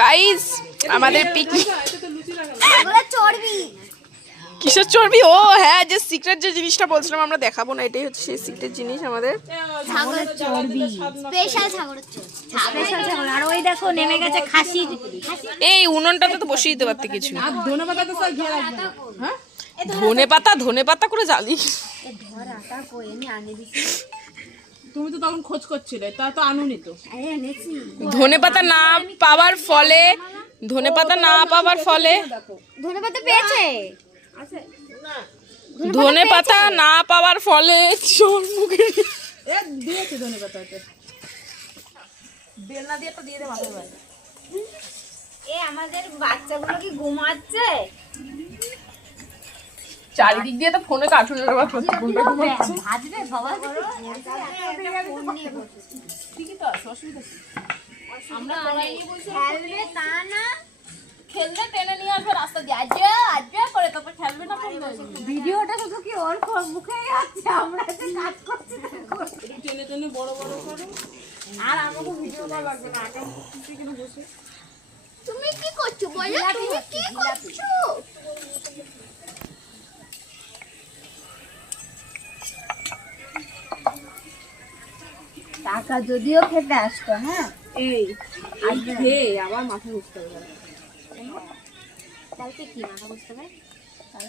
Guys আমাদের picnic চর্বি কিসের চর্বি? ও হ্যাঁ, যে সিক্রেট যে জিনিসটা বলছিলাম আমরা দেখাবো না, এটাই হচ্ছে সেই সিক্রেট জিনিস আমাদের। ছাগলের চর্বি, স্পেশাল ছাগলের চর্বি, স্পেশাল ছাগল। আর ওই দেখো নেমে গেছে খাসি। এই উনুনটাতে তো বসিয়ে দিতে পারতে কিছু। আর ধনেপাতা তো সব ঘিরে রাখবে। হ্যাঁ ধনে পাতা করে জ্বালি। এ ধর আটা কই আমি আনে দিছি। তুমি তো তখন খোঁজ করছিলে, তা তো আনুনি তো। আরে এনেছি। ধনে পাতা না পাওয়ার ফলে ধনে পাতা না পাওয়ার ফলে চোর মুখে এ দিয়েছে ধনেপাতাতে। বেলনা দিয়ে তো দিয়ে দে মাথায় ভাই। এ আমাদের বাচ্চাগুলো কি ঘুমাচ্ছে? চারিদিক দিয়ে তো ফোনে কার্টুনের আবার ভাজবে সবাই করো। ঠিকই তো আছে, অসুবিধা কি? আমরা খেলবে তা না, খেলবে টেনে নিয়ে আসবে রাস্তা দিয়ে, আজ্জা করে তারপর খেলবে না। ভিডিওটা শুধু কি ওর মুখে আছে, আমরা যে কাজ করছি টেনে টেনে বড় বড় করো। আর আমাকে ভিডিও করা লাগবে না, আটা মুখে কিনে বসে। তুমি কি করছো বলো? তুমি কি করছো? টাকা যদিও খেতে আসতো, হ্যাঁ এই আজকে আবার মাথা ঘুরতে হবে। কালকে কি মাথা বুঝতে পারে? তাহলে